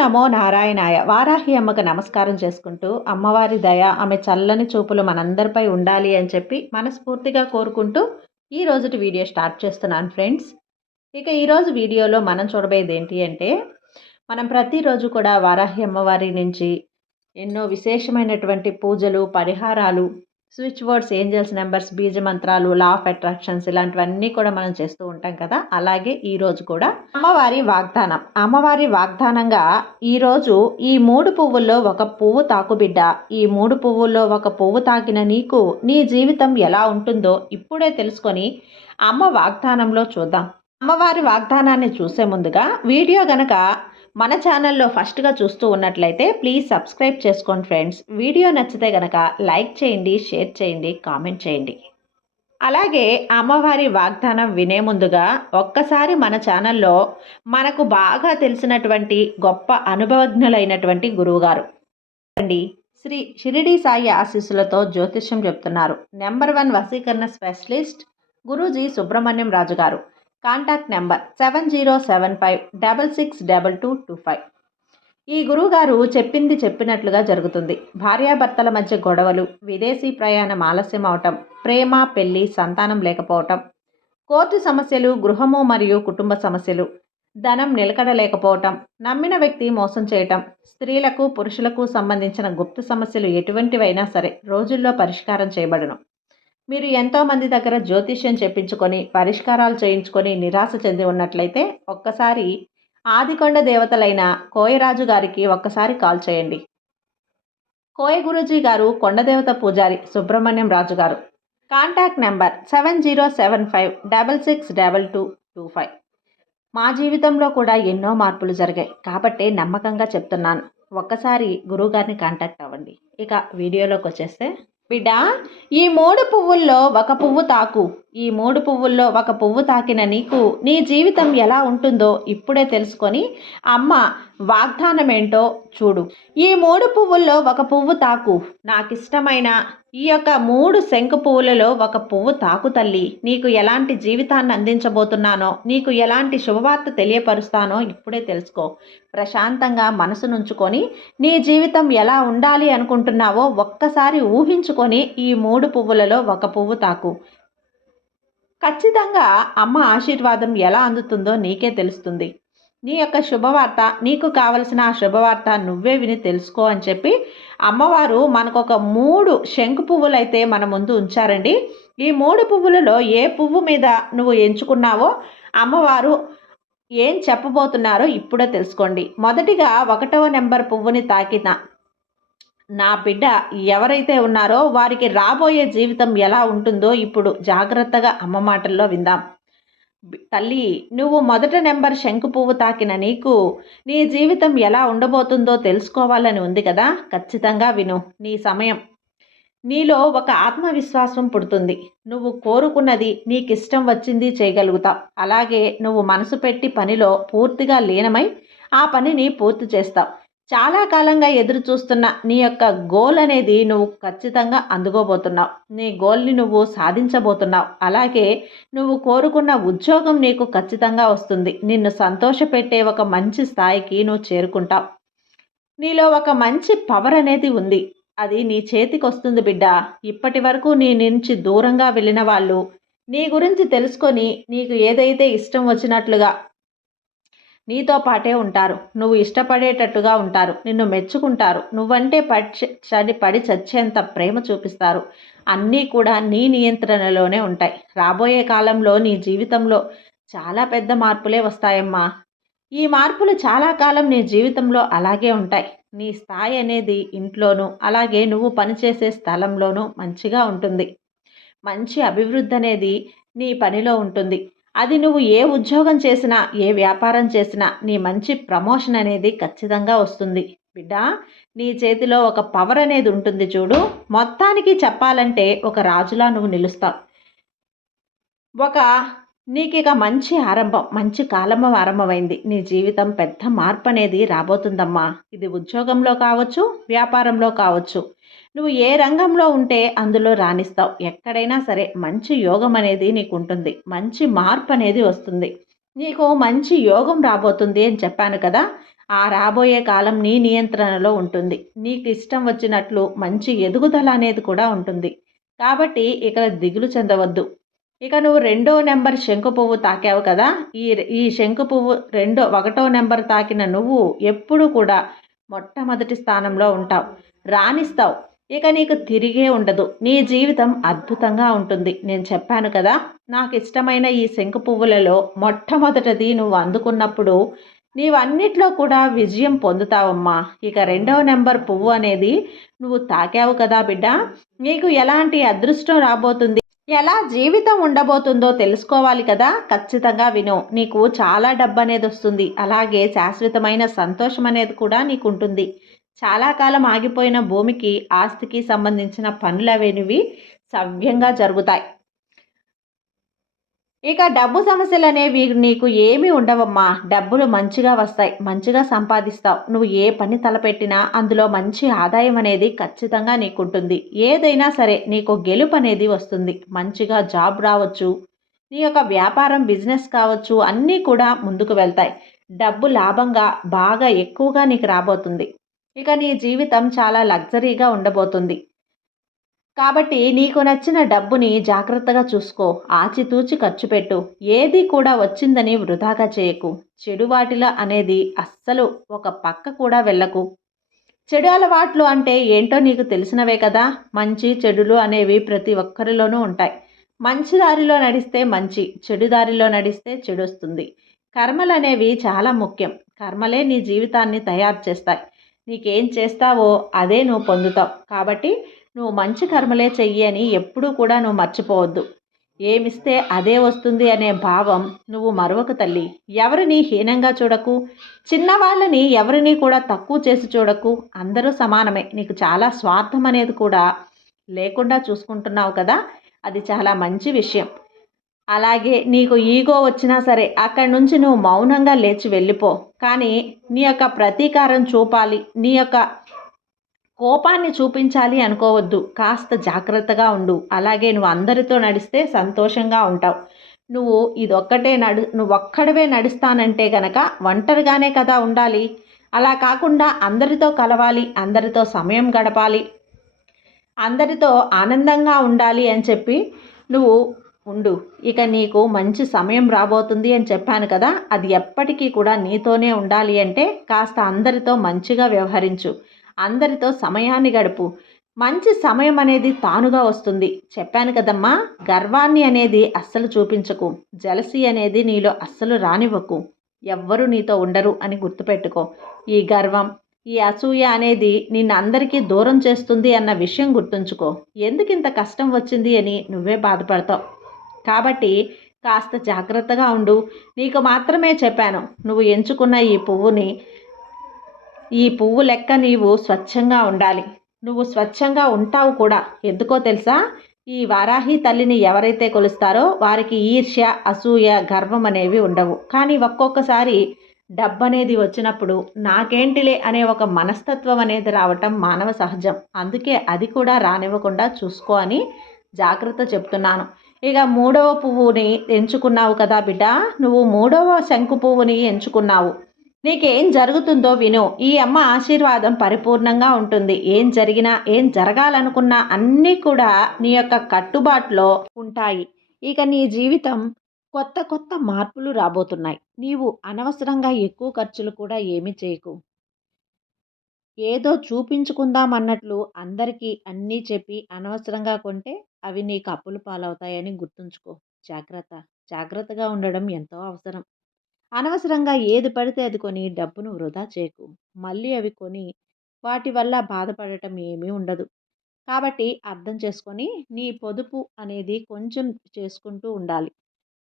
నమో నారాయణాయ. వారాహి అమ్మకు నమస్కారం చేసుకుంటూ, అమ్మవారి దయ, ఆమె చల్లని చూపులు మనందరిపై ఉండాలి అని చెప్పి మనస్ఫూర్తిగా కోరుకుంటూ ఈ రోజుటి వీడియో స్టార్ట్ చేస్తున్నాను ఫ్రెండ్స్. ఇక ఈరోజు వీడియోలో మనం చూడబోయేది ఏంటి అంటే, మనం ప్రతిరోజు కూడా వారాహి అమ్మవారి నుంచి ఎన్నో విశేషమైనటువంటి పూజలు, పరిహారాలు, స్విచ్ వర్డ్స్, ఏంజల్స్ నెంబర్స్, బీజ మంత్రాలు, లా ఆఫ్ అట్రాక్షన్స్ ఇలాంటివన్నీ కూడా మనం చేస్తూ ఉంటాం కదా. అలాగే ఈరోజు కూడా అమ్మవారి వాగ్దానంగా ఈరోజు ఈ 3 పువ్వుల్లో ఒక పువ్వు తాకు బిడ్డ. ఈ 3 పువ్వుల్లో ఒక పువ్వు తాకిన నీకు నీ జీవితం ఎలా ఉంటుందో ఇప్పుడే తెలుసుకొని అమ్మ వాగ్దానంలో చూద్దాం. అమ్మవారి వాగ్దానాన్ని చూసే ముందుగా వీడియో గనక మన ఛానల్లో ఫస్ట్గా చూస్తూ ఉన్నట్లయితే ప్లీజ్ సబ్స్క్రైబ్ చేసుకోండి ఫ్రెండ్స్. వీడియో నచ్చితే గనక లైక్ చేయండి, షేర్ చేయండి, కామెంట్ చేయండి. అలాగే అమ్మవారి వాగ్దానం వినే ముందుగా ఒక్కసారి మన ఛానల్లో మనకు బాగా తెలిసినటువంటి గొప్ప అనుభవజ్ఞులైనటువంటి గురువుగారు అండి శ్రీ షిరిడి సాయి ఆశీస్సులతో జ్యోతిష్యం చెప్తున్నారు. నెంబర్ 1 వశీకరణ స్పెషలిస్ట్ గురూజీ సుబ్రహ్మణ్యం రాజు గారు. Contact number 7075662225. ఈ గురువుగారు చెప్పింది చెప్పినట్లుగా జరుగుతుంది. భార్యాభర్తల మధ్య గొడవలు, విదేశీ ప్రయాణం ఆలస్యం అవటం, ప్రేమ, పెళ్లి, సంతానం లేకపోవటం, కోర్టు సమస్యలు, గృహము మరియు కుటుంబ సమస్యలు, ధనం నిలకడ లేకపోవటం, నమ్మిన వ్యక్తి మోసం చేయటం, స్త్రీలకు పురుషులకు సంబంధించిన గుప్త సమస్యలు ఎటువంటివైనా సరే రోజుల్లో పరిష్కారం చేయబడును. మీరు ఎంతోమంది దగ్గర జ్యోతిష్యం చెప్పించుకొని పరిష్కారాలు చేయించుకొని నిరాశ చెంది ఉన్నట్లయితే ఒక్కసారి ఆదికొండ దేవతలైన కోయరాజు గారికి ఒక్కసారి కాల్ చేయండి. కోయ గురూజీ గారు కొండదేవత పూజారి సుబ్రహ్మణ్యం రాజు గారు. Contact number 7075662225. మా జీవితంలో కూడా ఎన్నో మార్పులు జరిగాయి కాబట్టి నమ్మకంగా చెప్తున్నాను. ఒక్కసారి గురువుగారిని కాంటాక్ట్ అవ్వండి. ఇక వీడియోలోకి వచ్చేస్తే, బిడ్డ, ఈ 3 పువ్వుల్లో ఒక పువ్వు తాకు. ఈ 3 పువ్వుల్లో ఒక పువ్వు తాకిన నీకు నీ జీవితం ఎలా ఉంటుందో ఇప్పుడే తెలుసుకొని అమ్మ వాగ్దానం ఏంటో చూడు. ఈ 3 పువ్వుల్లో ఒక పువ్వు తాకు. నాకిష్టమైన ఈ యొక్క 3 శంకు పువ్వులలో ఒక పువ్వు తాకు తల్లి. నీకు ఎలాంటి జీవితాన్ని అందించబోతున్నానో, నీకు ఎలాంటి శుభవార్త తెలియపరుస్తానో ఇప్పుడే తెలుసుకో. ప్రశాంతంగా మనసు నుంచుకొని నీ జీవితం ఎలా ఉండాలి అనుకుంటున్నావో ఒక్కసారి ఊహించుకొని ఈ 3 పువ్వులలో ఒక పువ్వు తాకు. ఖచ్చితంగా అమ్మ ఆశీర్వాదం ఎలా అందుతుందో నీకే తెలుస్తుంది. నీ యొక్క శుభవార్త, నీకు కావలసిన ఆ శుభవార్త నువ్వే విని తెలుసుకో అని చెప్పి అమ్మవారు మనకు ఒక 3 శంకు పువ్వులు అయితే మన ముందు ఉంచారండి. ఈ 3 పువ్వులలో ఏ పువ్వు మీద నువ్వు ఎంచుకున్నావో అమ్మవారు ఏం చెప్పబోతున్నారో ఇప్పుడే తెలుసుకోండి. మొదటిగా 1వ నెంబర్ పువ్వుని తాకిన నా బిడ్డ ఎవరైతే ఉన్నారో వారికి రాబోయే జీవితం ఎలా ఉంటుందో ఇప్పుడు జాగ్రత్తగా అమ్మ మాటల్లో విందాం. తల్లి, నువ్వు 1వ నెంబర్ శంకు పువ్వు తాకిన నీకు నీ జీవితం ఎలా ఉండబోతుందో తెలుసుకోవాలని ఉంది కదా. ఖచ్చితంగా విను. నీ సమయం. నీలో ఒక ఆత్మవిశ్వాసం పుడుతుంది. నువ్వు కోరుకున్నది, నీకిష్టం వచ్చింది చేయగలుగుతావు. అలాగే నువ్వు మనసు పెట్టి పనిలో పూర్తిగా లీనమై ఆ పనిని పూర్తి చేస్తావు. చాలా కాలంగా ఎదురు చూస్తున్న నీ యొక్క గోల్ అనేది నువ్వు ఖచ్చితంగా అందుకోబోతున్నావు. నీ గోల్ని నువ్వు సాధించబోతున్నావు. అలాగే నువ్వు కోరుకున్న ఉద్యోగం నీకు ఖచ్చితంగా వస్తుంది. నిన్ను సంతోషపెట్టే ఒక మంచి స్థాయికి నువ్వు చేరుకుంటావు. నీలో ఒక మంచి పవర్ అనేది ఉంది. అది నీ చేతికి వస్తుంది బిడ్డ. ఇప్పటి వరకు నీ నుంచి దూరంగా వెళ్ళిన వాళ్ళు నీ గురించి తెలుసుకొని నీకు ఏదైతే ఇష్టం వచ్చినట్లుగా నీతో పాటే ఉంటారు. నువ్వు ఇష్టపడేటట్టుగా ఉంటారు. నిన్ను మెచ్చుకుంటారు. నువ్వంటే పడి చచ్చేంత ప్రేమ చూపిస్తారు. అన్నీ కూడా నీ నియంత్రణలోనే ఉంటాయి. రాబోయే కాలంలో నీ జీవితంలో చాలా పెద్ద మార్పులే వస్తాయమ్మా. ఈ మార్పులు చాలా కాలం నీ జీవితంలో అలాగే ఉంటాయి. నీ స్థాయి అనేది ఇంట్లోనూ అలాగే నువ్వు పనిచేసే స్థలంలోనూ మంచిగా ఉంటుంది. మంచి అభివృద్ధి అనేది నీ పనిలో ఉంటుంది. అది నువ్వు ఏ ఉద్యోగం చేసినా, ఏ వ్యాపారం చేసినా నీ మంచి ప్రమోషన్ అనేది ఖచ్చితంగా వస్తుంది. బిడ్డ, నీ చేతిలో ఒక పవర్ అనేది ఉంటుంది చూడు. మొత్తానికి చెప్పాలంటే ఒక రాజులా నువ్వు నిలుస్తావు. నీకిక మంచి ఆరంభం, మంచి కాలం ఆరంభమైంది. నీ జీవితం పెద్ద మార్పు అనేది రాబోతుందమ్మా. ఇది ఉద్యోగంలో కావచ్చు, వ్యాపారంలో కావచ్చు. నువ్వు ఏ రంగంలో ఉంటే అందులో రాణిస్తావు. ఎక్కడైనా సరే మంచి యోగం అనేది నీకు ఉంటుంది. మంచి మార్పు అనేది వస్తుంది. నీకు మంచి యోగం రాబోతుంది అని చెప్పాను కదా. ఆ రాబోయే కాలం నీ నియంత్రణలో ఉంటుంది. నీకు ఇష్టం వచ్చినట్లు మంచి ఎదుగుదల అనేది కూడా ఉంటుంది. కాబట్టి ఇక దిగులు చెందవద్దు. ఇక నువ్వు రెండో నెంబర్ శంకు పువ్వు తాకావు కదా! ఈ శంకు పువ్వు ఒకటో నెంబర్ తాకిన నువ్వు ఎప్పుడూ కూడా మొట్టమొదటి స్థానంలో ఉంటావు. రాణిస్తావు. ఇక నీకు తిరిగే ఉండదు. నీ జీవితం అద్భుతంగా ఉంటుంది. నేను చెప్పాను కదా! నాకు ఇష్టమైన ఈ శంకు పువ్వులలో మొట్టమొదటిది నువ్వు అందుకున్నప్పుడు నీవన్నిట్లో కూడా విజయం పొందుతావమ్మా. ఇక రెండవ నెంబర్ పువ్వు అనేది నువ్వు తాకావు కదా బిడ్డ! నీకు ఎలాంటి అదృష్టం రాబోతుంది, ఎలా జీవితం ఉండబోతుందో తెలుసుకోవాలి కదా! ఖచ్చితంగా విను. నీకు చాలా డబ్బు అనేది వస్తుంది. అలాగే శాశ్వతమైన సంతోషం అనేది కూడా నీకు ఉంటుంది. చాలా కాలం ఆగిపోయిన భూమికి, ఆస్తికి సంబంధించిన పనులవేనివి సవ్యంగా జరుగుతాయి. ఇక డబ్బు సమస్యలనేవి నీకు ఏమీ ఉండవమ్మా. డబ్బులు మంచిగా వస్తాయి. మంచిగా సంపాదిస్తావు. నువ్వు ఏ పని తలపెట్టినా అందులో మంచి ఆదాయం అనేది ఖచ్చితంగా నీకుంటుంది. ఏదైనా సరే నీకు గెలుపు అనేది వస్తుంది. మంచిగా జాబ్ రావచ్చు. నీ యొక్క వ్యాపారం, బిజినెస్ కావచ్చు, అన్నీ కూడా ముందుకు వెళ్తాయి. డబ్బు లాభంగా బాగా ఎక్కువగా నీకు రాబోతుంది. ఇక నీ జీవితం చాలా లగ్జరీగా ఉండబోతుంది. కాబట్టి నీకు నచ్చిన డబ్బుని జాగ్రత్తగా చూసుకో. ఆచితూచి ఖర్చు పెట్టు. ఏది కూడా వచ్చిందని వృధాగా చేయకు. చెడు వాటిల అనేది అస్సలు ఒక పక్క కూడా వెళ్ళకు. చెడు అలవాట్లు అంటే ఏంటో నీకు తెలిసినవే కదా! మంచి చెడులు అనేవి ప్రతి ఒక్కరిలోనూ ఉంటాయి. మంచి దారిలో నడిస్తే మంచి, చెడు దారిలో నడిస్తే చెడొస్తుంది. కర్మలనేవి చాలా ముఖ్యం. కర్మలే నీ జీవితాన్ని తయారు చేస్తాయి. నీకేం చేస్తావో అదే నువ్వు పొందుతావు. కాబట్టి నువ్వు మంచి కర్మలే చెయ్యి అని ఎప్పుడూ కూడా నువ్వు మర్చిపోవద్దు. ఏమిస్తే అదే వస్తుంది అనే భావం నువ్వు మరొక తల్లి. ఎవరిని హీనంగా చూడకు. చిన్నవాళ్ళని ఎవరిని కూడా తక్కువ చేసి చూడకు. అందరూ సమానమే. నీకు చాలా స్వార్థం అనేది కూడా లేకుండా చూసుకుంటున్నావు కదా! అది చాలా మంచి విషయం. అలాగే నీకు ఈగో వచ్చినా సరే అక్కడి నుంచి నువ్వు మౌనంగా లేచి వెళ్ళిపో. కానీ నీ యొక్క ప్రతీకారం చూపాలి, నీ యొక్క కోపాన్ని చూపించాలి అనుకోవద్దు. కాస్త జాగ్రత్తగా ఉండు. అలాగే నువ్వు అందరితో నడిస్తే సంతోషంగా ఉంటావు. నువ్వు ఒక్కడివే నడుస్తానంటే గనక ఒంటరిగానే కదా ఉండాలి. అలా కాకుండా అందరితో కలవాలి, అందరితో సమయం గడపాలి, అందరితో ఆనందంగా ఉండాలి అని చెప్పి నువ్వు ఉండు. ఇక నీకు మంచి సమయం రాబోతుంది అని చెప్పాను కదా! అది ఎప్పటికీ కూడా నీతోనే ఉండాలి అంటే కాస్త అందరితో మంచిగా వ్యవహరించు. అందరితో సమయాన్ని గడుపు. మంచి సమయం అనేది తానుగా వస్తుంది. చెప్పాను కదమ్మా! గర్వాన్ని అనేది అస్సలు చూపించకు. జలసీ అనేది నీలో అస్సలు రానివ్వకు. ఎవ్వరూ నీతో ఉండరు అని గుర్తుపెట్టుకో. ఈ గర్వం, ఈ అసూయ అనేది నిన్ను అందరికీ దూరం చేస్తుంది అన్న విషయం గుర్తుంచుకో. ఎందుకింత కష్టం వచ్చింది అని నువ్వే బాధపడతావు. కాబట్టి కాస్త జాగ్రత్తగా ఉండు. నీకు మాత్రమే చెప్పాను. నువ్వు ఎంచుకున్న ఈ పువ్వు లెక్క నీవు స్వచ్ఛంగా ఉండాలి. నువ్వు స్వచ్ఛంగా ఉంటావు కూడా. ఎందుకో తెలుసా? ఈ వారాహి తల్లిని ఎవరైతే కొలుస్తారో వారికి ఈర్ష్య, అసూయ, గర్వం అనేవి ఉండవు. కానీ ఒక్కొక్కసారి డబ్బనేది వచ్చినప్పుడు నాకేంటిలే అనే ఒక మనస్తత్వం అనేది రావటం మానవ సహజం. అందుకే అది కూడా రానివ్వకుండా చూసుకో అని జాగ్రత్త చెప్తున్నాను. ఇక మూడవ పువ్వుని ఎంచుకున్నావు కదా బిడ్డ! నువ్వు మూడవ శంకు పువ్వుని ఎంచుకున్నావు. నీకేం జరుగుతుందో విను. ఈ అమ్మ ఆశీర్వాదం పరిపూర్ణంగా ఉంటుంది. ఏం జరిగినా, ఏం జరగాలనుకున్నా అన్నీ కూడా నీ యొక్క కట్టుబాటులో ఉంటాయి. ఇక నీ జీవితం కొత్త కొత్త మార్పులు రాబోతున్నాయి. నీవు అనవసరంగా ఎక్కువ ఖర్చులు కూడా ఏమీ చేయకు. ఏదో చూపించుకుందాం అన్నట్లు అందరికీ అన్నీ చెప్పి అనవసరంగా కొంటే అవి నీకు అప్పుల పాలవుతాయని గుర్తుంచుకో. జాగ్రత్త. జాగ్రత్తగా ఉండడం ఎంతో అవసరం. అనవసరంగా ఏది పడితే అది కొని డబ్బును వృధా చేయకు. మళ్ళీ అవి కొని వాటి వల్ల బాధపడటం ఏమీ ఉండదు. కాబట్టి అర్థం చేసుకొని నీ పొదుపు అనేది కొంచెం చేసుకుంటూ ఉండాలి.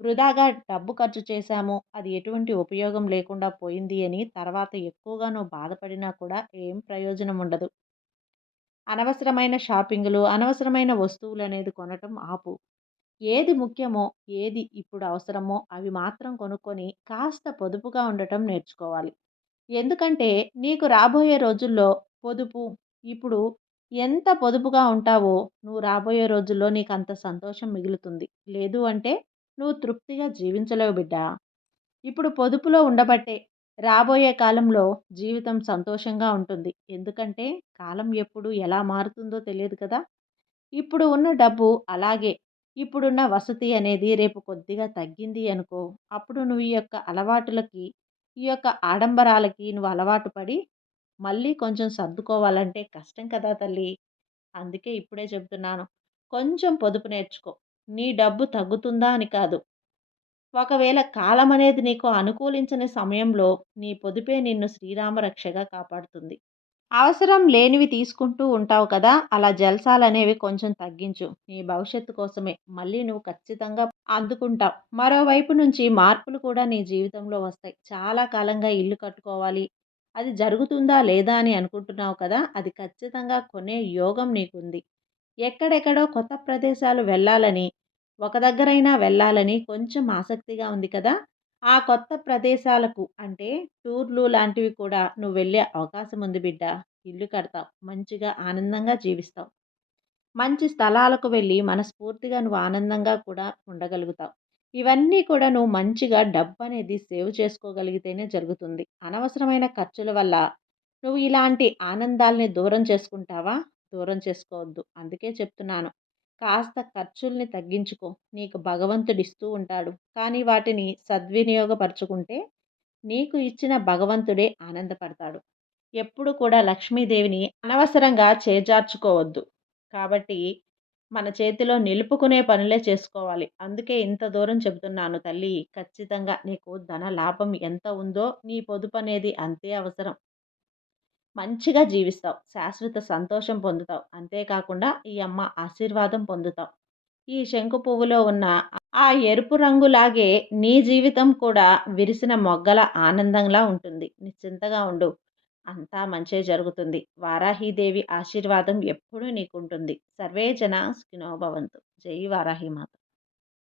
వృధాగా డబ్బు ఖర్చు చేశాము, అది ఎటువంటి ఉపయోగం లేకుండా పోయింది అని తర్వాత ఎక్కువగా నువ్వు బాధపడినా కూడా ఏం ప్రయోజనం ఉండదు. అనవసరమైన షాపింగులు, అనవసరమైన వస్తువులు అనేది కొనటం ఆపు. ఏది ముఖ్యమో, ఏది ఇప్పుడు అవసరమో అవి మాత్రం కొనుక్కొని కాస్త పొదుపుగా ఉండటం నేర్చుకోవాలి. ఎందుకంటే నీకు రాబోయే రోజుల్లో పొదుపు ఇప్పుడు ఎంత పొదుపుగా ఉంటావో నువ్వు రాబోయే రోజుల్లో నీకు అంత సంతోషం మిగులుతుంది. లేదు అంటే నువ్వు తృప్తిగా జీవించలేవు బిడ్డ. ఇప్పుడు పొదుపులో ఉండబట్టే రాబోయే కాలంలో జీవితం సంతోషంగా ఉంటుంది. ఎందుకంటే కాలం ఎప్పుడు ఎలా మారుతుందో తెలియదు కదా! ఇప్పుడు ఉన్న డబ్బు అలాగే. ఇప్పుడున్న వసతి అనేది రేపు కొద్దిగా తగ్గింది అనుకో, అప్పుడు నువ్వు ఈ యొక్క అలవాటులకి, ఈ యొక్క ఆడంబరాలకి నువ్వు అలవాటు పడి, మళ్ళీ కొంచెం సర్దుకోవాలంటే కష్టం కదా తల్లి! అందుకే ఇప్పుడే చెప్తున్నాను. కొంచెం పొదుపు నేర్చుకో. నీ డబ్బు తగ్గుతుందా అని కాదు. ఒకవేళ కాలమనేది నీకు అనుకూలించని సమయంలో నీ పొదుపే నిన్ను శ్రీరామ రక్షగా కాపాడుతుంది. అవసరం లేనివి తీసుకుంటూ ఉంటావు కదా! అలా జల్సాలనేవి కొంచెం తగ్గించు. నీ భవిష్యత్తు కోసమే. మళ్ళీ నువ్వు ఖచ్చితంగా అందుకుంటావు. మరోవైపు నుంచి మార్పులు కూడా నీ జీవితంలో వస్తాయి. చాలా కాలంగా ఇల్లు కట్టుకోవాలి. అది జరుగుతుందా లేదా అని అనుకుంటున్నావు కదా! అది ఖచ్చితంగా కొనే యోగం నీకుంది. ఎక్కడెక్కడో కొత్త ప్రదేశాలు వెళ్ళాలని, ఒక దగ్గరైనా వెళ్ళాలని కొంచెం ఆసక్తిగా ఉంది కదా! ఆ కొత్త ప్రదేశాలకు అంటే టూర్‌లు లాంటివి కూడా నువ్వు వెళ్ళే అవకాశం ఉంది బిడ్డ. ఇల్లు కడతావు. మంచిగా ఆనందంగా జీవిస్తావు. మంచి స్థలాలకు వెళ్ళి మనస్ఫూర్తిగా నువ్వు ఆనందంగా కూడా ఉండగలుగుతావు. ఇవన్నీ కూడా నువ్వు మంచిగా డబ్బనేది సేవ్ చేసుకోగలిగితేనే జరుగుతుంది. అనవసరమైన ఖర్చుల వల్ల నువ్వు ఇలాంటి ఆనందాల్ని దూరం చేసుకుంటావా? దూరం చేసుకోవద్దు. అందుకే చెప్తున్నాను. కాస్త ఖర్చుల్ని తగ్గించుకో. నీకు భగవంతుడిస్తూ ఉంటాడు. కానీ వాటిని సద్వినియోగపరుచుకుంటే నీకు ఇచ్చిన భగవంతుడే ఆనందపడతాడు. ఎప్పుడు కూడా లక్ష్మీదేవిని అనవసరంగా చేజార్చుకోవద్దు. కాబట్టి మన చేతిలో నిలుపుకునే పనులే చేసుకోవాలి. అందుకే ఇంత దూరం చెబుతున్నాను తల్లి. ఖచ్చితంగా నీకు ధన లాభం ఎంత ఉందో నీ పొదుపనేది అంతే అవసరం. మంచిగా జీవిస్తావు. శాశ్వత సంతోషం పొందుతావు. అంతేకాకుండా ఈ అమ్మ ఆశీర్వాదం పొందుతావు. ఈ శంకు పువ్వులో ఉన్న ఆ ఎరుపు రంగులాగే నీ జీవితం కూడా విరిసిన మొగ్గల ఆనందంలా ఉంటుంది. నిశ్చింతగా ఉండు. అంతా మంచే జరుగుతుంది. వారాహీదేవి ఆశీర్వాదం ఎప్పుడూ నీకుంటుంది. సర్వే జనా సుఖినో భవంతు. జై వారాహి మాత.